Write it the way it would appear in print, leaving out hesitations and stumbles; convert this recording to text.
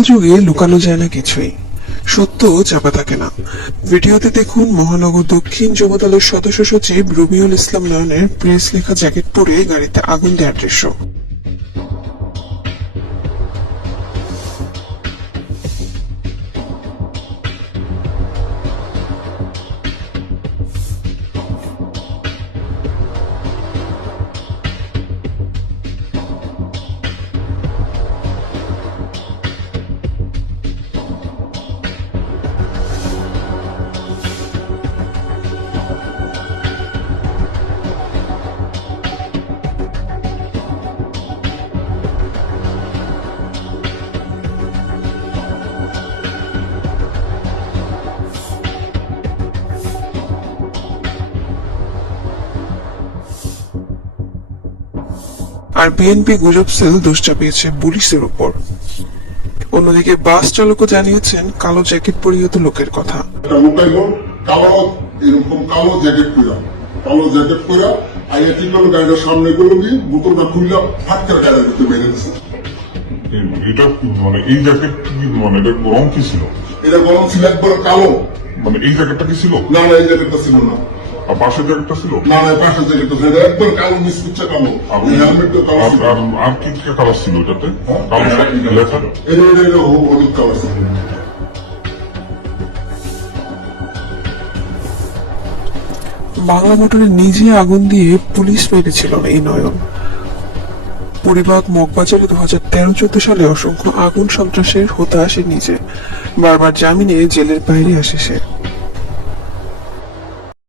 Digital যুগে লুকানো যায় না কিছুই, সত্য চাপা থাকে না। ভিডিওতে দেখুন মহানগর দক্ষিণ যুবদলের সদস্য সচিব রবিউল ইসলাম নয়নের প্রেস লেখা জ্যাকেট পরে গাড়িতে আগুন দেওয়ার দৃশ্য। আর বিএনপি গুজব সেল দোষ চাপিয়েছে পুলিশের উপর। অন্যদিকে বাস চালকও জানিয়েছেন কালো জ্যাকেট পরিহিত লোকের কথা। কালো জ্যাকেট পরা আইয়া কি করলো, গাড়িটার সামনে করলো কি বোতলটা খুললা ফাট করে গাড়ির ভিতরে বেড়ে গেছে। এটা মানে এই জ্যাকেট কি মানে এটা রং কি ছিল? এটা গরম ছিল একবার কালো। মানে এই জ্যাকেটটা কি ছিল? না না, এই জ্যাকেটটা ছিল না। আর পাশের জ্যাকেটটা ছিল? না না, পাশের জ্যাকেটটা ছিল, এটা একবার কালো, মিসকুচ্চা কালো। হেলমেটটা কালো ছিল। আর কি কি কালার ছিল এটাতে? কালো লেখা? এটা হলুদ কালার ছিল। বাংলা মোটরে নিজে আগুন দিয়ে পুলিশ মেরেছিল এই নয়ন। পরিবাগ মগবাজারে 2013-14 সালে অসংখ্য আগুন সন্ত্রাসের হতাশে নিজে বারবার জামিনে জেলের বাইরে আসে সে।